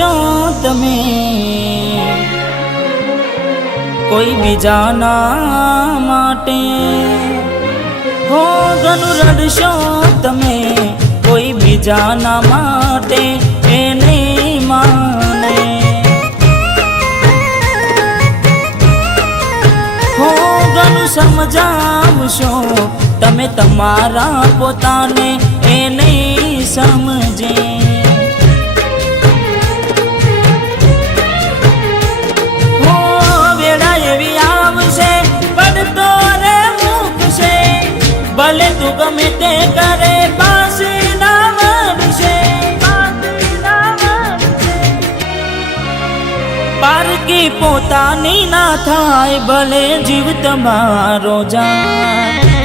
રડશો તમે કોઈ બીજાના માટે, હો ઘણું રડશો તમે કોઈ બીજાના માટે એ નહીં માને, હો ઘણું સમજાવશો તમે તમારા પોતાને એ નહીં સમજે, હો વેળા એવી આવશે પડતો રે મૂકશે, ભલે તું ગમે તે કરે પાછી ના વળશે, પારકી પોતાની ના થાય ભલે જીવ તમારો જાય,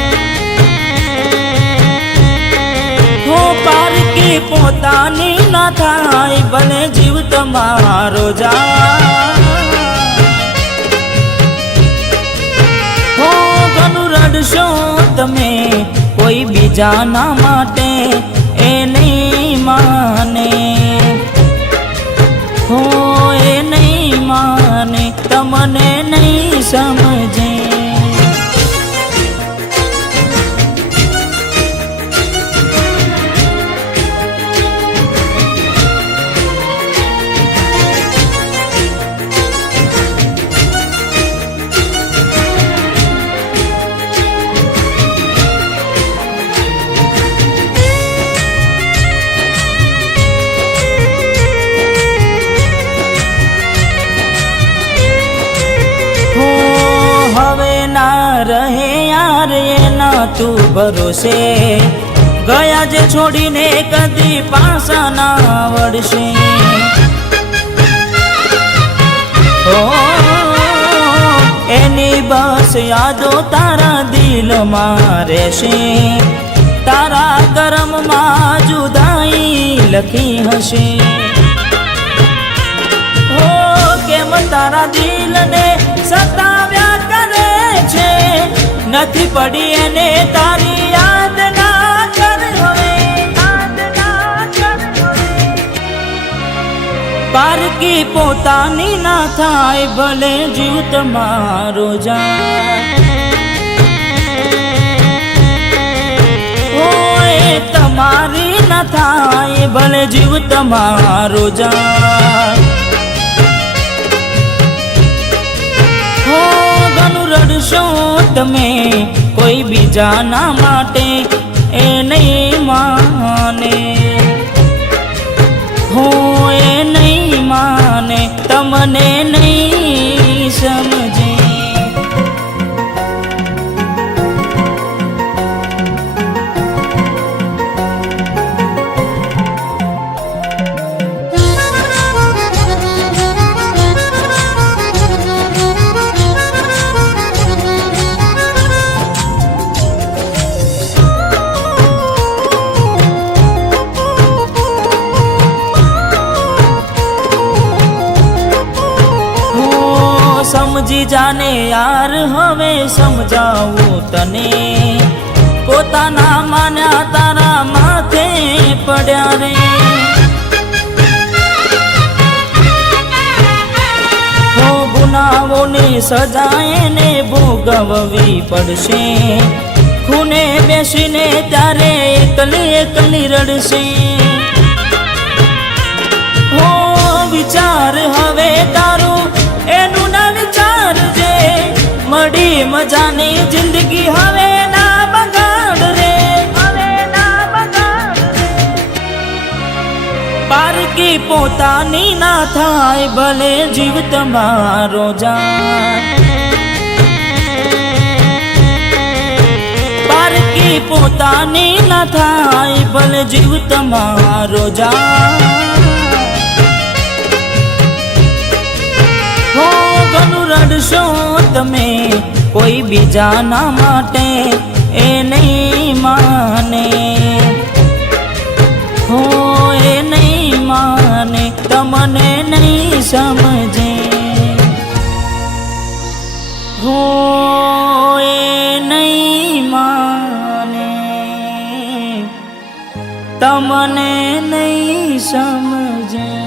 હો પારકી પોતાની ના થાય ભલે જીવ તમારો જાય, હો ઘણું રડશો તમે કોઈ બીજાના માટે એ નહીં માને, હો એ નહીં માને તમને નહીં સમજે, રહે યાર એના તું ભરોસે, ગયા જે છોડીને કદી પાછા ના વળશે, ઓ એની બસ યાદો તારા દિલમાં રહેશે, તારા કર્મમાં જુદાઈ લખી હશે, ઓ કેમ તારા દિલને સતાવ્યા કરે છે, નથી પડી એને તારી યાદ ના કર હવે, પારકી પોતાની ના થાય ભલે જીવ તમારો જાય, ઓય તમારી ના થાય ભલે જીવ તમારો જાય, હો ઘણું રડશો તમે કોઈ બીજાના માટે એ નહીં માને, હો એ નહીં માને તમને નહીં સમજે, સમજી જાને યાર હવે સમજાવું તને, પોતાના માન્યા તારા માથે પડ્યા રે, હો ગુનાઓની સજા એને ભોગવવી પડશે, ખૂને બેસીને ત્યારે એકલી એકલી રડશે, હો વિચાર હવે તારું એનું ના વિચારજે, મળી મજાની જિંદગી હવે ના બગાડ રે, પારકી પોતાની ના થાય ભલે જીવ તમારો જાય, પારકી પોતાની ના થાય ભલે જીવ તમારો જાય, હો ઘણું રડશો તમે કોઈ બીજાના માટે એ નહીં માને, હો એ નહીં માને તમને નહીં સમજે, હો એ નહીં માને તમને નહીં સમજે।